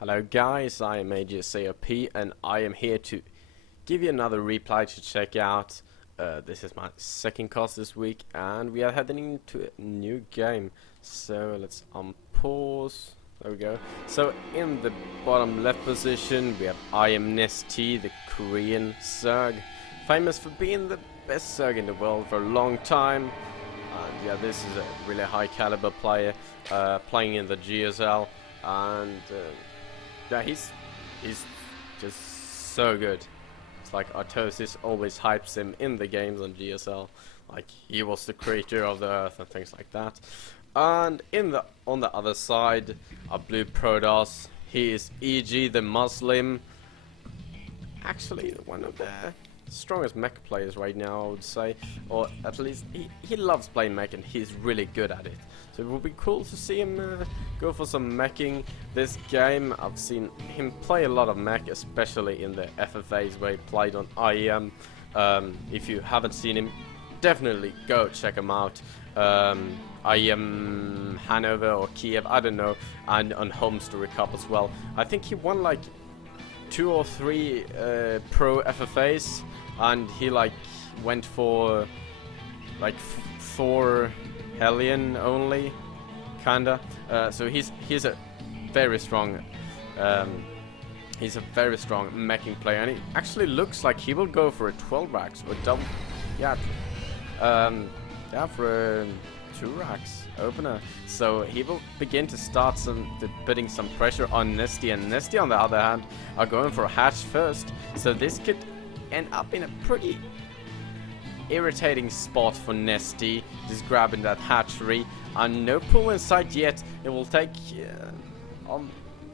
Hello guys, I am D-eSports AOP and I am here to give you another replay to check out. This is my second cast this week and we are heading into a new game. So let's unpause. There we go. So in the bottom left position we have IM.NesTea, the Korean Zerg, famous for being the best Zerg in the world for a long time. And yeah, this is a really high caliber player playing in the GSL, and yeah, he's just so good. It's like Artosis always hypes him in the games on GSL, like he was the creator of the earth and things like that. And on the other side, our blue Protoss, he is EG.DeMusliM, actually one of the strongest mech players right now, I would say, or at least he loves playing mech and he's really good at it. So it would be cool to see him go for some meching this game. I've seen him play a lot of mech, especially in the FFAs where he played on IM. If you haven't seen him, definitely go check him out. IM Hanover or Kiev, I don't know, and on Home Story Cup as well. I think he won like 2 or 3 pro FFAs, and he like went for like 4 Hellion only, kinda. So he's a very strong meching player, and it actually looks like he will go for a 12 racks or double, yeah, for a 2 racks opener. So he will begin to start putting some pressure on NesTea, and NesTea on the other hand are going for a hatch first. So this could end up in a pretty irritating spot for NesTea, just grabbing that hatchery, and no pool in sight yet. It will take a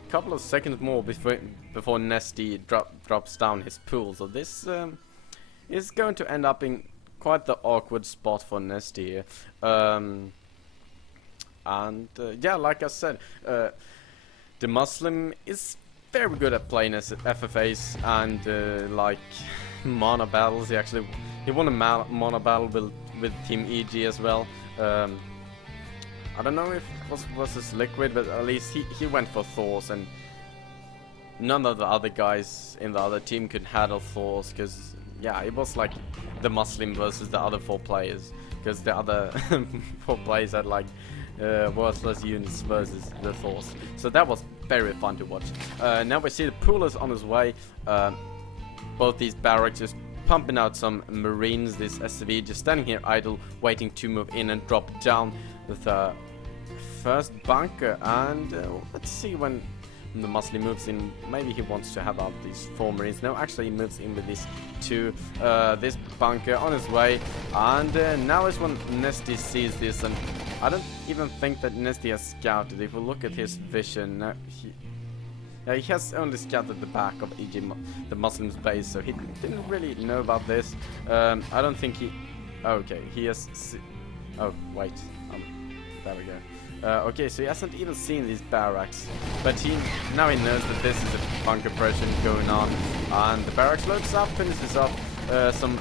couple of seconds more before NesTea drops down his pool. So this is going to end up in quite the awkward spot for NesTea. Yeah, like I said, DeMusliM is very good at playing as FFAs and like mono battles. He won a mono battle with Team EG as well. I don't know if it was his Liquid, but at least he went for Thors, and none of the other guys in the other team could handle Thors, because yeah, it was like DeMusliM versus the other 4 players, because the other 4 players had like worthless units versus the Thors. So that was very fun to watch. Now we see the Poolers on his way. Both these barracks just pumping out some Marines. This SV just standing here idle, waiting to move in and drop down with the first bunker. And let's see when the DeMusliM moves in. Maybe he wants to have out these 4 Marines. No, actually he moves in with these 2. This bunker on his way, and now is when NesTea sees this, and I don't even think that NesTea has scouted. If we look at his vision, he has only scouted the back of EG.DeMuslim's base, so he didn't really know about this. I don't think he... Okay, he has... Oh, wait. There we go. Okay, so he hasn't even seen these barracks, but now he knows that this is a bunker oppression going on, and the barracks loads up, finishes off, some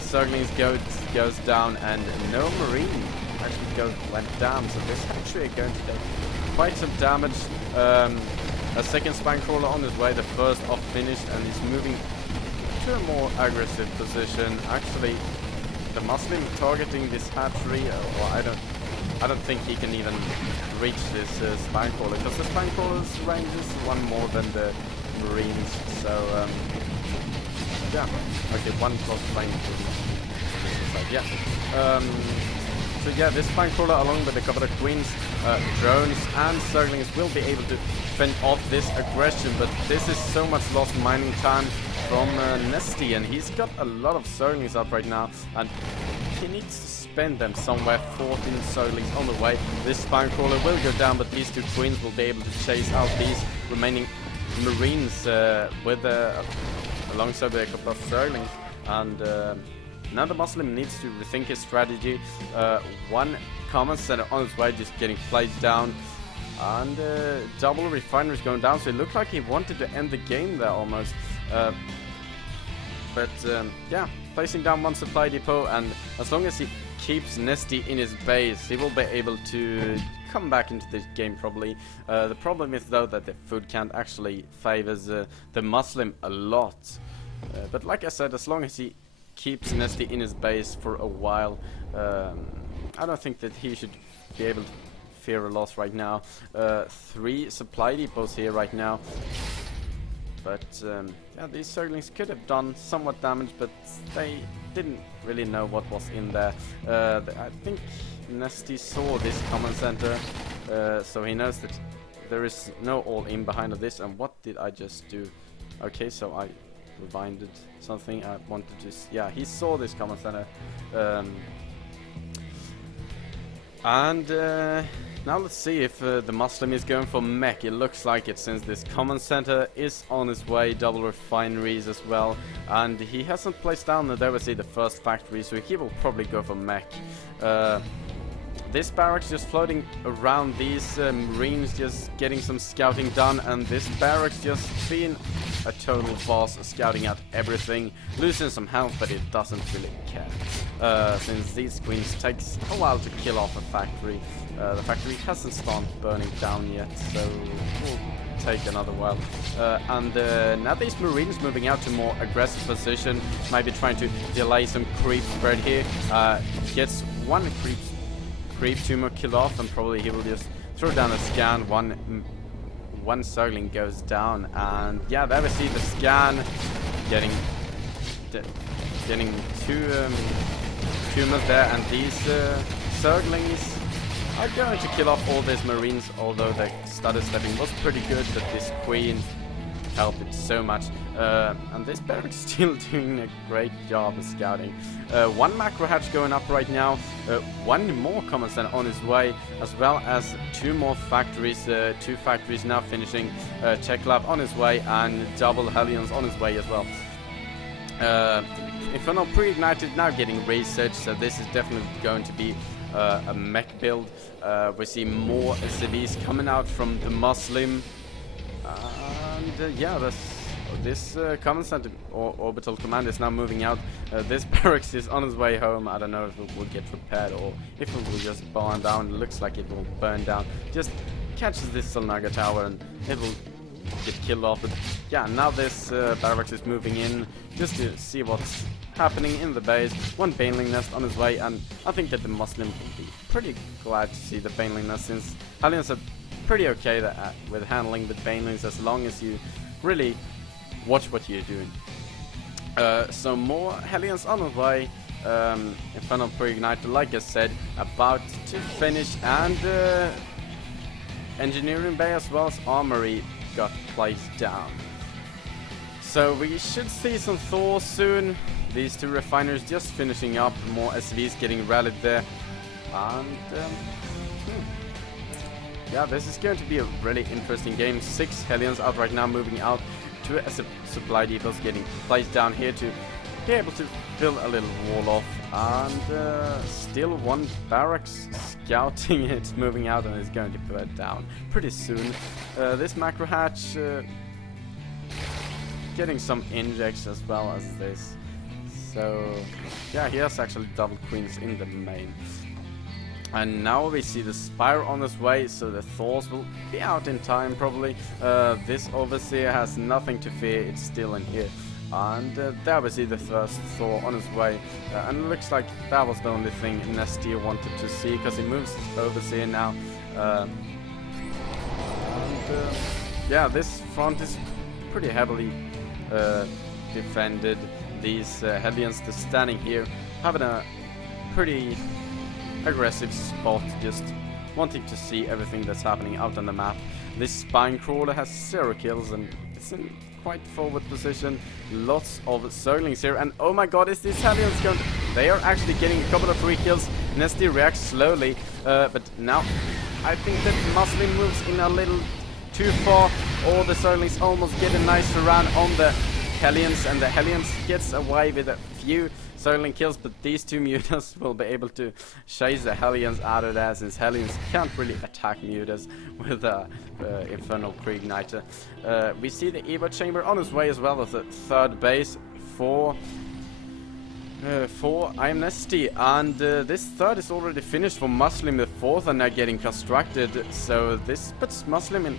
Zerglings goes down, and no Marine actually went down, so this actually going to take quite some damage. A second spine crawler on his way, the first off finished, and he's moving to a more aggressive position. Actually, DeMusliM targeting this hatchery, or I don't think he can even reach this spine crawler, because the spine crawler's range is 1 more than the Marines. So yeah, okay, 1 plus flame. Yeah. So yeah, this spine crawler along with a couple of queens, drones and Zerglings will be able to fend off this aggression, but this is so much lost mining time from NesTea, and he's got a lot of Zerglings up right now, and he needs to spend them somewhere. 14 Zerglings on the way. This spine crawler will go down, but these 2 queens will be able to chase out these remaining Marines alongside a couple of Zerglings. And now DeMusliM needs to rethink his strategy. 1 command center on his way, just getting placed down, and double refineries going down. So it looked like he wanted to end the game there almost. But yeah, placing down 1 supply depot, and as long as he keeps NesTea in his base, he will be able to come back into this game probably. The problem is though that the food count actually favors the Muslim a lot. But like I said, as long as he keeps NesTea in his base for a while, I don't think that he should be able to fear a loss right now. 3 supply depots here right now. But yeah, these Zerglings could have done somewhat damage, but they didn't really know what was in there. I think NesTea saw this command center, so he knows that there is no all-in behind of this. And what did I just do? Okay, so I rewinded something. I wanted to... yeah, he saw this command center. Now let's see if the Muslim is going for mech. It looks like it, since this command center is on its way, double refineries as well, and he hasn't placed down the ZvT, the first factory, so he will probably go for mech. This barracks just floating around, these marines just getting some scouting done, and this barracks just being a total boss, scouting out everything, losing some health, but it doesn't really care, since these queens takes a while to kill off a factory. The factory hasn't started burning down yet, so we'll take another while. Now these marines moving out to more aggressive position, maybe trying to delay some creep spread here. Gets one creep tumor killed off, and probably he will just throw down a scan. One Zergling goes down, and yeah, there we see the scan getting two tumors there, and these Zerglings are going to kill off all these marines, although the stutter stepping was pretty good, but this queen helped it so much. And this barracks still doing a great job of scouting. One macro hatch going up right now, one more command center on his way, as well as 2 more factories, 2 factories now finishing, Tech Lab on his way, and double Hellions on his way as well. Infernal pre-ignited now getting researched, so this is definitely going to be a mech build. We see more SCVs coming out from the Muslim, and yeah, this command center or orbital command is now moving out. This barracks is on its way home. I don't know if it will get repaired or if it will just burn down. It looks like it will burn down. Just catches this Solnaga tower and it will get killed off. But yeah, now this barracks is moving in just to see what's happening in the base. One Baneling nest on his way, and I think that the Muslim will be pretty glad to see the Baneling nest, since Hellions are pretty okay with handling the Banelings as long as you really watch what you're doing. So more Hellions on the way. Infernal pre-ignited, like I said, about to finish, and engineering bay as well as armory got placed down. So we should see some Thor soon. These 2 refiners just finishing up, more SVs getting rallied there, and yeah, this is going to be a really interesting game. 6 Hellions out right now, moving out. 2 supply depots getting placed down here to be able to fill a little wall off, and still 1 barracks scouting it, moving out, and it's going to burn down pretty soon. This macro hatch getting some injects as well as this. So yeah, he has actually double queens in the main. And now we see the Spire on his way, so the Thors will be out in time probably. This Overseer has nothing to fear, it's still in here. And there we see the first Thor on his way. And it looks like that was the only thing NesTea wanted to see, because he moves Overseer now. Yeah, this front is pretty heavily defended. These Hellions just standing here, having a pretty aggressive spot, just wanting to see everything that's happening out on the map. This Spine Crawler has 0 kills and it's in quite forward position. Lots of Zerglings here, and oh my god, is this Hellions going to... They are actually getting a couple of free kills. NesTea reacts slowly, but now I think that Muslim moves in a little too far, or the Zerglings almost get a nice round on the Hellions, and the Hellions gets away with a few Zergling kills, but these 2 Mutas will be able to chase the Hellions out of there, since Hellions can't really attack Mutas with Infernal Pre-Igniter. We see the Evo Chamber on its way as well as the 3rd base for for IM.NesTea, and this third is already finished for Muslim. The fourth are now getting constructed, so this puts Muslim in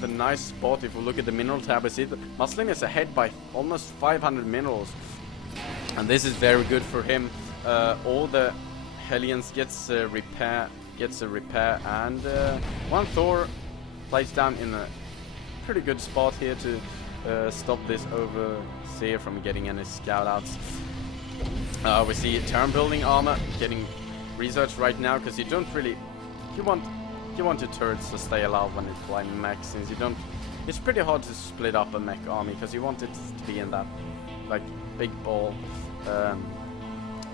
the nice spot. If we look at the mineral tab, we see that Muslim is ahead by almost 500 minerals, and this is very good for him. All the Hellions gets a repair, and one Thor plays down in a pretty good spot here to stop this overseer from getting any scout outs. We see Terran building armor getting researched right now, because you don't really you want your turrets to stay alive when it's flying mech, since you don't. It's pretty hard to split up a mech army because you want it to be in that like big ball.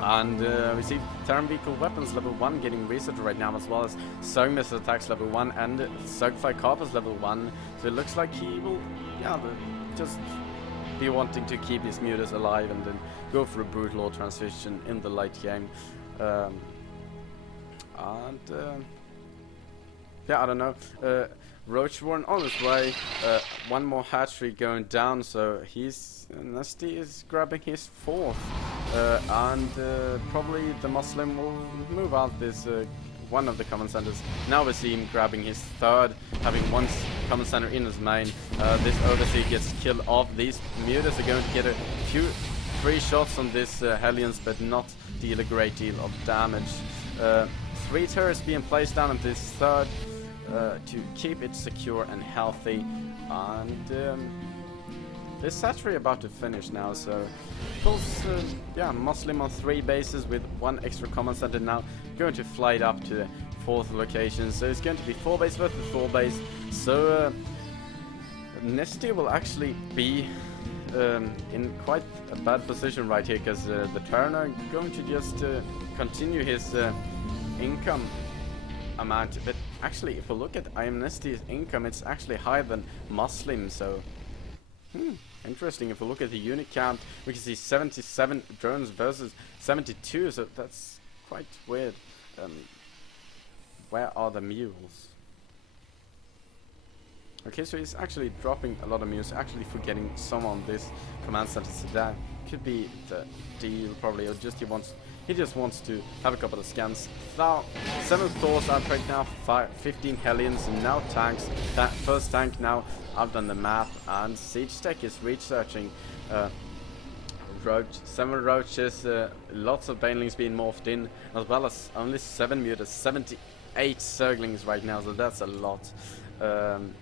And we see Terran vehicle weapons level 1 getting researched right now, as well as Zerg missile attacks level 1 and Zerg fire carpers level 1. So it looks like he will, just be wanting to keep his mutas alive and then go for a brutal or transition in the late game. I don't know. Roachborn on his way. One more hatchery going down, so NesTea is grabbing his fourth. And probably the Muslim will move out this one of the command centers. Now we see him grabbing his third, having one command center in his main. This overseer gets killed off. These mutas are going to get a few free shots on this Hellions, but not deal a great deal of damage. 3 turrets being placed down on this third to keep it secure and healthy. And this hatchery about to finish now, so pulls Muslim on 3 bases with 1 extra command center now, going to fly it up to the 4th location. So it's going to be 4 base versus 4 base. So NesTea will actually be in quite a bad position right here, because the Terran are going to just continue his income amount. But actually, if we look at IM.NesTea's income, it's actually higher than Muslim, so interesting. If we look at the unit count, we can see 77 drones versus 72, so that's quite weird. Where are the mules? Okay, so he's actually dropping a lot of mules, actually forgetting some on this command center, so that could be the deal probably, or just he just wants to have a couple of scans. Now 7 Thors out right now, 15 Hellions, and now tanks. That first tank now out on the map, and Siege Tech is researching 7 roaches, lots of banelings being morphed in, as well as only 7 mutas, 78 Zerglings right now, so that's a lot. And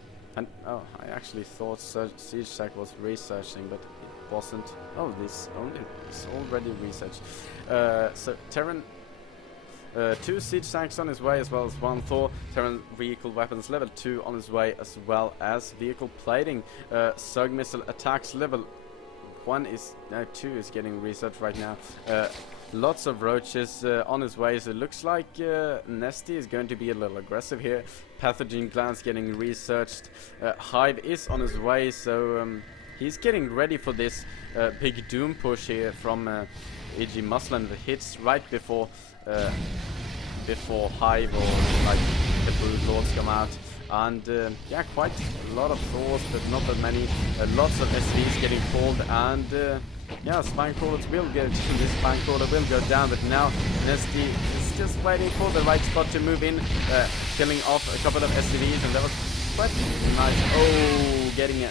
I actually thought Siege Tech was researching, but it wasn't. Oh, it's already researched. So Terran, 2 siege tanks on his way, as well as 1 Thor. Terran vehicle weapons level 2 on his way, as well as vehicle plating. Zerg missile attacks level 2 is getting researched right now. Lots of roaches on his way, so it looks like NesTea is going to be a little aggressive here. Pathogen glands getting researched. Hive is on his way, so he's getting ready for this big doom push here from EG.DeMusliM that hits right before Hive or like the Brood Lords come out. And quite a lot of Thors, but not that many. Lots of SVs getting called, and spine crawlers will go. This spine crawler will go down, but now NesTea is just waiting for the right spot to move in, killing off a couple of SVs, and that was quite nice. Oh, getting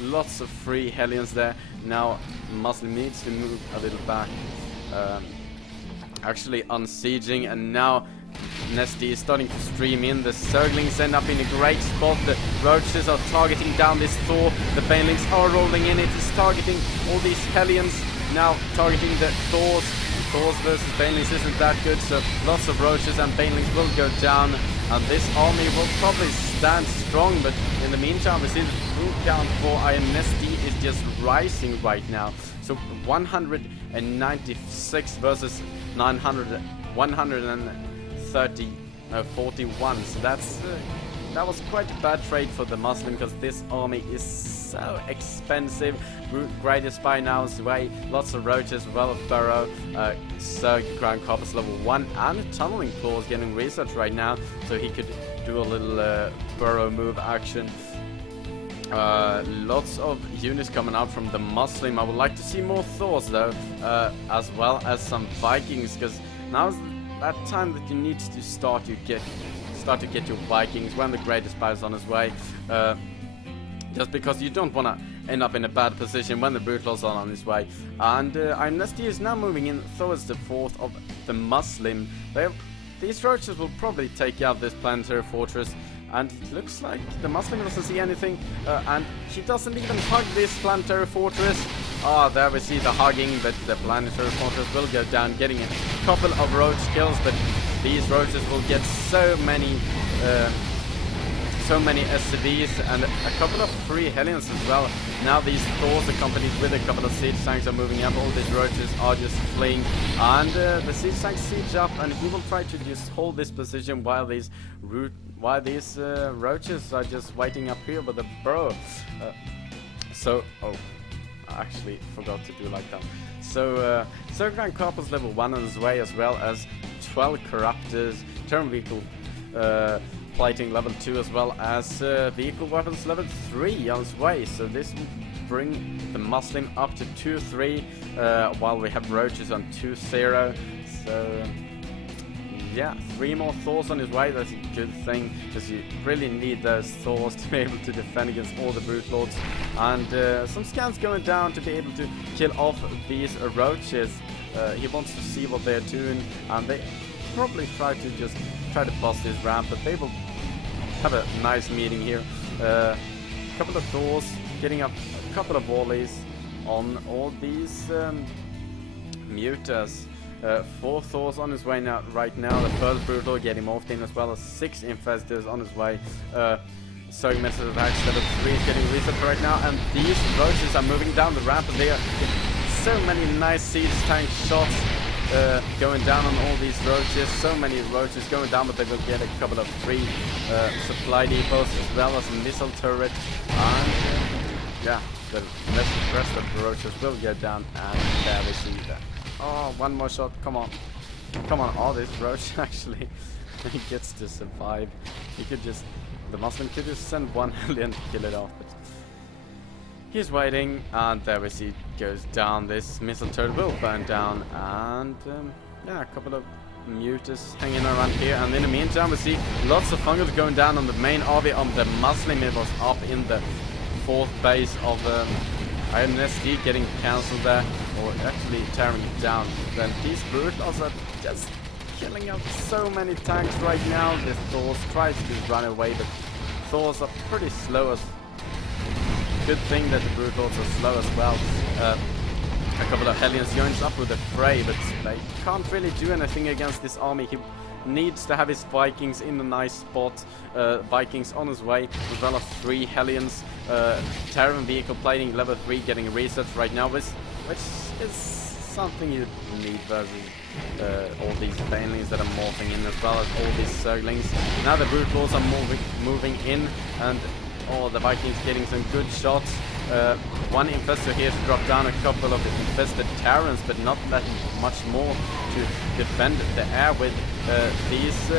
lots of free Hellions there. Now Muslim needs to move a little back, actually unsieging, and now NesTea is starting to stream in. The Zerglings end up in a great spot. The roaches are targeting down this Thor. The banelings are rolling in. It is targeting all these Hellions. Now targeting the Thors. Thors versus banelings isn't that good, so lots of roaches and banelings will go down. And this army will probably stand strong, but in the meantime we see the crew count for IM.NesTea is just rising right now. So 196 versus 141, so that was quite a bad trade for the Muslim, because this army is so expensive. Greater Spy now is away, lots of roaches, well of burrow, Zerg ground coppers level 1, and tunneling claws getting researched right now, so he could do a little burrow move action. Lots of units coming out from the Muslim. I would like to see more Thors though, as well as some Vikings, because now's that time that you need to start to get your Vikings when the greatest spy is on his way. Just because you don't want to end up in a bad position when the Brutal's are on his way. And IM.NesTea is now moving in towards the fourth of the Muslim. These roaches will probably take out this planetary fortress. And it looks like the Muslim doesn't see anything, and he doesn't even hug this planetary fortress. There we see the hugging, but the planetary fortress will go down, getting a couple of roach kills, but these roaches will get so many SCVs and a couple of free Hellions as well. Now these Thors accompanied with a couple of siege tanks are moving up. All these roaches are just fleeing, and the siege tanks siege up, and he will try to just hold this position while these roaches are just waiting up here with the burrow. I actually forgot to do like that. So Grand Corpus level 1 on his way, as well as 12 Corruptors, Terran Vehicle Plating level 2, as well as Vehicle Weapons level 3 on its way. So this will bring the Muslim up to 2-3, while we have roaches on 2-0. So yeah, 3 more Thors on his way. That's a good thing, because you really need those Thors to be able to defend against all the Brute Lords. And some scans going down to be able to kill off these roaches. He wants to see what they're doing, and they probably try to bust this ramp, but they will have a nice meeting here. A couple of Thors getting up a couple of volleys on all these mutas. 4 Thors on his way now. Right now, the first Brutal getting morphed in, as well as 6 Infestors on his way. Surging Method of Attacks level 3 is getting reset right now, and these roaches are moving down the ramp, and they are so many nice siege tank shots going down on all these roaches. So many roaches going down, but they will get a couple of free supply depots, as well as a missile turret. And yeah, the rest of the roaches will go down, and there we see that. Oh, one more shot, come on. Come on, all this roach actually he gets to survive. He could just, the Muslim could just send one Hellion to kill it off, but he's waiting, and there we see it goes down. This missile turret will burn down, and yeah, a couple of mutas hanging around here. And in the meantime, we see lots of fungals going down on the main RV of the Muslim. It was up in the 4th base of IM.NesTea, getting cancelled there, or actually tearing it down. Then these Brutals are just killing out so many tanks right now. The Thors tries to run away, but Thors are pretty slow. Good thing that the Brutals are slow as well. A couple of Hellions joins up with the fray, but they can't really do anything against this army. He needs to have his Vikings in a nice spot. Vikings on his way, as well as 3 Hellions. Terran Vehicle Plating level 3 getting resets right now, which is something you need versus all these Banelings that are morphing in, as well as all these Zerglings. Now the Brute Lords are moving in, and the Vikings getting some good shots. One Infestor here to drop down a couple of infested Terrans, but not that much more to defend the air with. These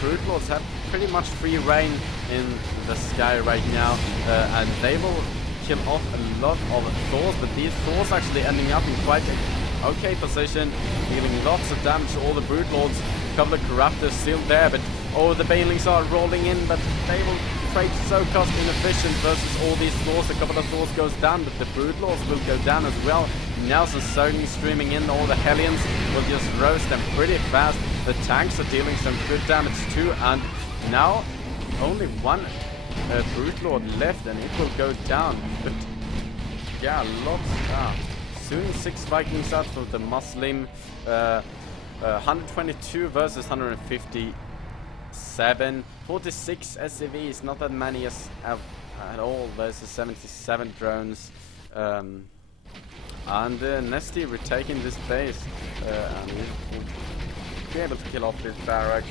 Brute Lords have pretty much free reign in the sky right now, and they will kill off a lot of Thors, but these Thors actually ending up in quite an okay position, dealing lots of damage to all the Brute Lords. A couple of Corruptors still there, but the Banelings are rolling in, but they will trade so cost inefficient versus all these Thors. A couple of Thors goes down, but the Brute Lords will go down as well. Now some Zerglings streaming in, all the Hellions will just roast them pretty fast. The tanks are dealing some good damage too, and now only one Brute Lord left, and it will go down. But yeah, lots. Soon 6 Vikings out for the Muslim. 122 versus 157. 46 SCVs, not that many at all versus 77 drones. And NesTea retaking this base, and we'll be able to kill off this barrack.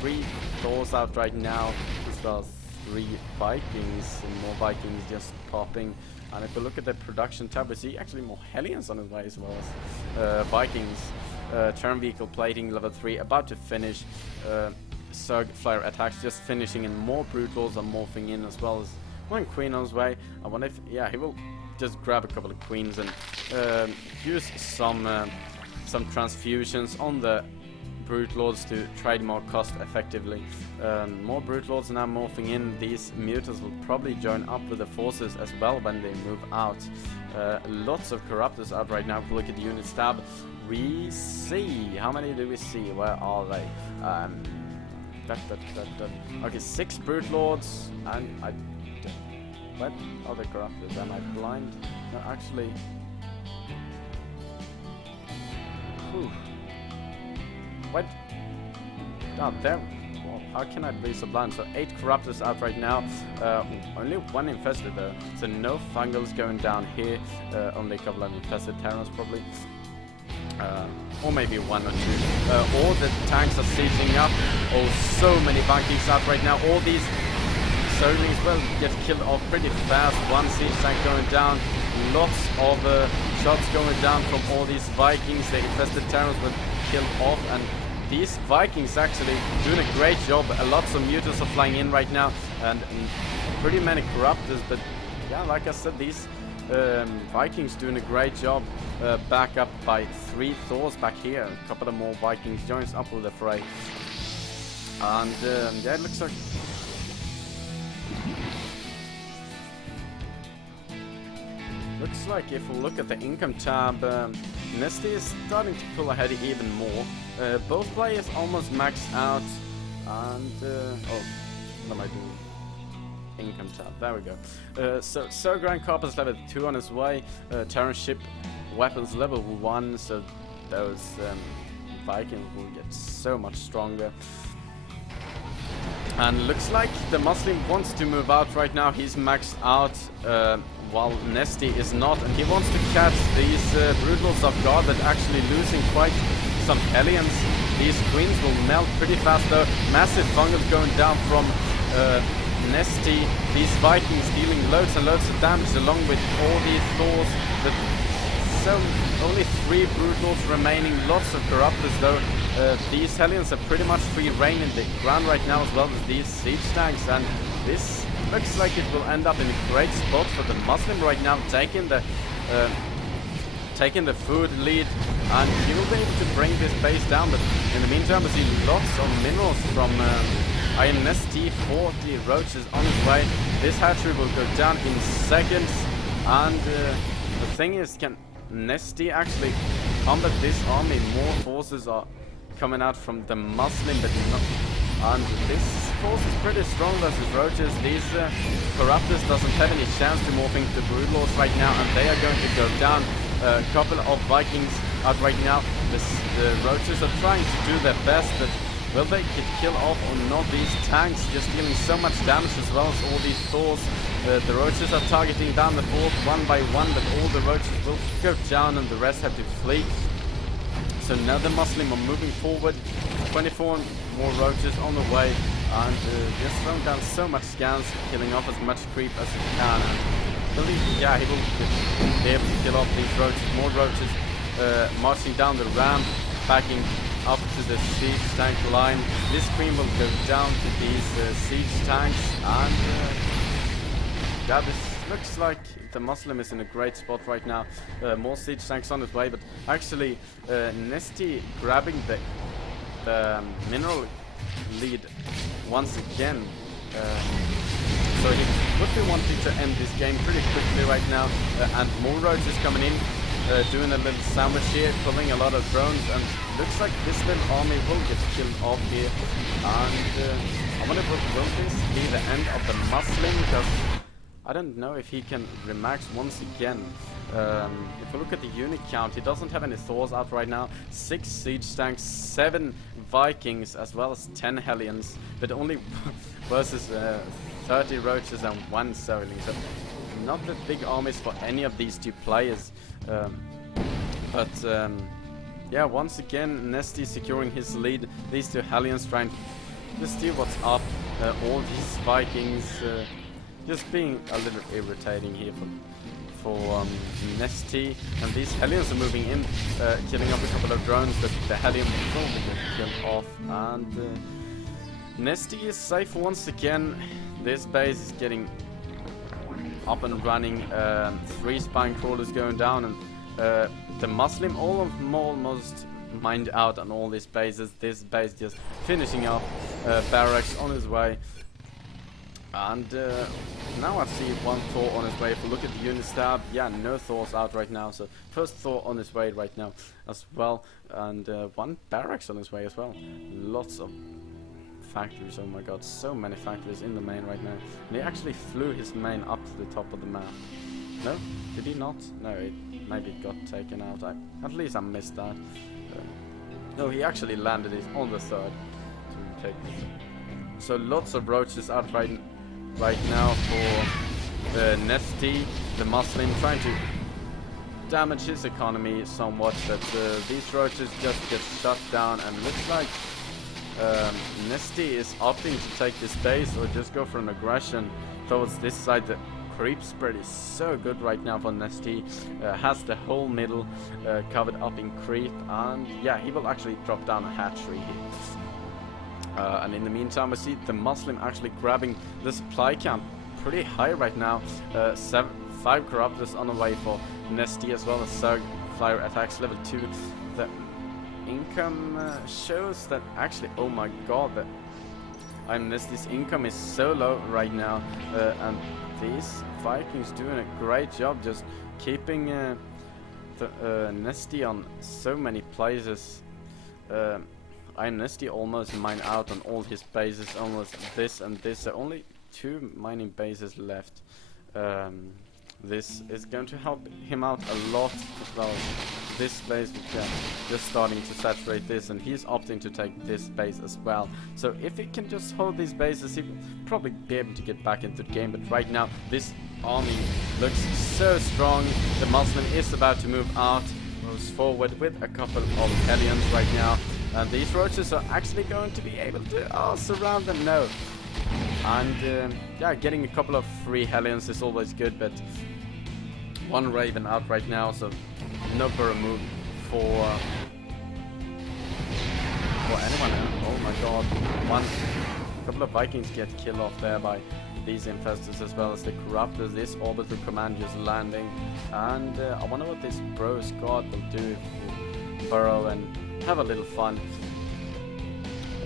3 Thors out right now, as well as 3 Vikings, and more Vikings just popping. And if we look at the production tab, we see actually more Hellions on his way, as well as Vikings. Terran Vehicle Plating level 3 about to finish. Surg Flyer attacks just finishing, and more Brutals are morphing in, as well as One queen on his way. I wonder if, yeah, he will just grab a couple of queens and use some transfusions on the Brute Lords to trade more cost effectively. More Brute Lords now morphing in. These mutants will probably join up with the forces as well when they move out. Lots of Corruptors out right now. If we look at the unit stab, we see, how many do we see? Where are they? Okay, 6 Brute Lords, and what are the Corruptors? Am I blind? No, actually. Whew. What? Oh, there. Well, how can I be so blind? So 8 Corruptors out right now. Only 1 infested though. So no Fungals going down here. Only a couple of infested Terrans probably. Or maybe 1 or 2. All the tanks are sieging up. Oh, so many Vikings out right now. All these Zerglings will get killed off pretty fast. 1 siege tank going down. Lots of shots going down from all these Vikings. The infested Terrans will killed off, and these Vikings actually doing a great job. Lots of mutants are flying in right now, and pretty many Corruptors. But yeah, like I said, these Vikings doing a great job. Back up by 3 Thors back here. A couple of more Vikings joins up with the fray, and yeah, it looks like. Looks like if we look at the income tab, NesTea is starting to pull ahead even more. Both players almost maxed out, and oh, what am I doing? Income tab, there we go. So Grand Corpus level 2 on his way. Terran ship weapons level 1, so those Vikings will get so much stronger. And looks like D.eMusliM wants to move out right now. He's maxed out, while NesTea is not, and he wants to catch these Brute Lords off guard, but actually losing quite some Hellions. These queens will melt pretty fast though. Massive Fungals going down from NesTea. These Vikings dealing loads and loads of damage along with all these Thors. But only 3 Brute Lords remaining. Lots of Corruptors though. These Hellions are pretty much free reign in the ground right now, as well as these siege tanks, and this looks like it will end up in a great spot for D.eMusliM right now, taking the food lead, and he will be able to bring this base down. But in the meantime, we see lots of minerals from IM.NesTea. 40 roaches on his way. This hatchery will go down in seconds, and the thing is, can NesTea actually combat this army? More forces are coming out from D.eMusliM, but not. And this force is pretty strong versus roaches. These Corruptors doesn't have any chance to morph into Brood Lords right now, and they are going to go down. A couple of Vikings out right now. The roaches are trying to do their best, but will they get killed off or not? These tanks just dealing so much damage, as well as all these Thors. The roaches are targeting down the fort 1 by 1, but all the roaches will go down and the rest have to flee. So now D.eMusliM are moving forward. 24 more roaches on the way, and just throwing down so much scans, killing off as much creep as he can. And yeah, he will be able to kill off these roaches. More roaches marching down the ramp, backing up to the siege tank line. This queen will go down to these siege tanks, and yeah, this looks like D.eMusliM is in a great spot right now. More siege tanks on his way, but actually NesTea grabbing the mineral lead once again. So he would be wanting to end this game pretty quickly right now, and more roaches coming in, doing a little sandwich here, pulling a lot of drones, and looks like this little army will get killed off here. And I wonder, will this be the end of D.eMusliM? Because I don't know if he can remax once again. If we look at the unit count, he doesn't have any Thors out right now. 6 siege tanks, 7 Vikings, as well as 10 Hellions, but only versus 30 roaches and 1 Zergling. So not that big armies for any of these 2 players. Yeah, once again NesTea securing his lead. These 2 Hellions trying to see what's up. All these Vikings just being a little irritating here for NesTea, and these Hellions are moving in, killing off a couple of drones, but the Hellion will probably get killed off, and NesTea is safe once again. This base is getting up and running. 3 spine crawlers going down, and D.deMusliM almost mined out on all these bases. This base just finishing up. Barracks on his way. And now I see one Thor on his way. If we look at the unit stab, yeah, no Thors out right now. So first Thor on his way right now as well. And one Barracks on his way as well. Lots of factories, oh my god, so many factories in the main right now. And he actually flew his main up to the top of the map. No? Did he not? No, maybe it got taken out. At least I missed that. No, he actually landed it on the 3rd. So lots of roaches out right now for NesTea, D.deMusliM, trying to damage his economy somewhat, but these roaches just get shut down, and looks like NesTea is opting to take this base or just go for an aggression towards this side. The creep spread is so good right now for NesTea. Has the whole middle covered up in creep, and yeah, he will actually drop down a hatchery here. And in the meantime, we see D.deMusliM actually grabbing the supply camp pretty high right now. 5 corruptors on the way for NesTea, as well as Zerg flyer attacks level 2. The income shows that actually, oh my god, that IM.NesTea's income is so low right now, and these Vikings doing a great job just keeping NesTea on so many places. IM.NesTea almost mined out on all his bases, almost this and this. There are only 2 mining bases left. This is going to help him out a lot as well. This base, just starting to saturate this, and he's opting to take this base as well. So if he can just hold these bases, he will probably be able to get back into the game. But right now, this army looks so strong. D.deMusliM is about to move out, moves forward with a couple of Hellions right now. And these roaches are actually going to be able to surround them. No. And yeah, getting a couple of free Hellions is always good, but one Raven out right now, so no burrow move for anyone. Oh my god, couple of Vikings get killed off there by these infestors, as well as the corruptors. This orbital command just landing, and I wonder what this bro squad will do if we burrow and have a little fun,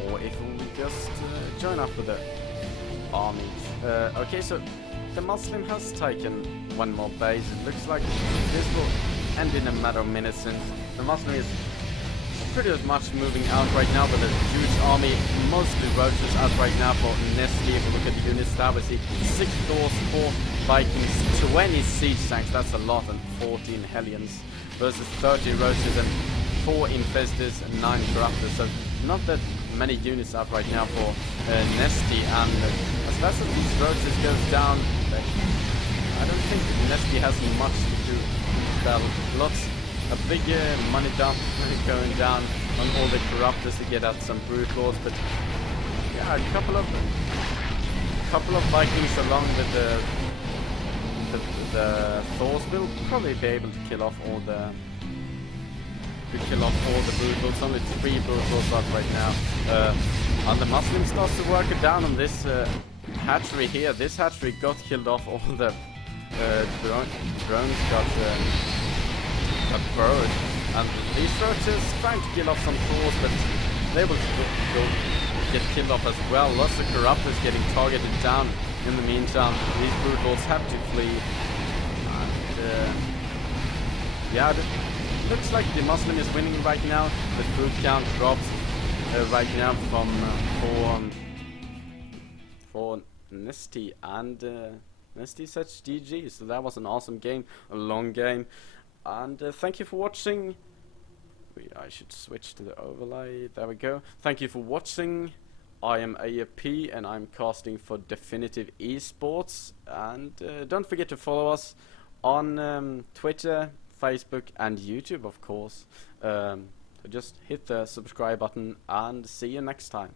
or if we just join up with the army. Okay, so D.deMusliM has taken one more base. It looks like this will end in a matter of minutes, since D.deMusliM is pretty much moving out right now with a huge army, mostly roaches out right now for NesTea. If you look at the unit stat, we see 6 Thors, 4 Vikings, 20 siege tanks, that's a lot, and 14 Hellions versus 30 roaches and 4 infestors and 9 corruptors. So not that many units up right now for NesTea, and as fast as these roaches goes down, I don't think NesTea has much to do. Well, a big money dump going down on all the corruptors to get out some brute lords, but yeah, a couple of Vikings along with the Thors will probably be able to kill off all the brute lords. Only 3 brute lords up right now. And D.deMusliM starts to work it down on this hatchery here. This hatchery got killed off. All the drones got burrowed, and these roaches trying to kill off some Thors, but they will get killed off as well. Lots of corruptors getting targeted down. In the meantime, these brute lords have to flee, and yeah, looks like D.deMusliM is winning right now. The food count drops right now from for NesTea, and NesTea such GG. So that was an awesome game, a long game, and thank you for watching. I should switch to the overlay. There we go. Thank you for watching. I am AOP, and I'm casting for Definitive Esports. And don't forget to follow us on Twitter, Facebook, and YouTube, of course. So just hit the subscribe button, and see you next time.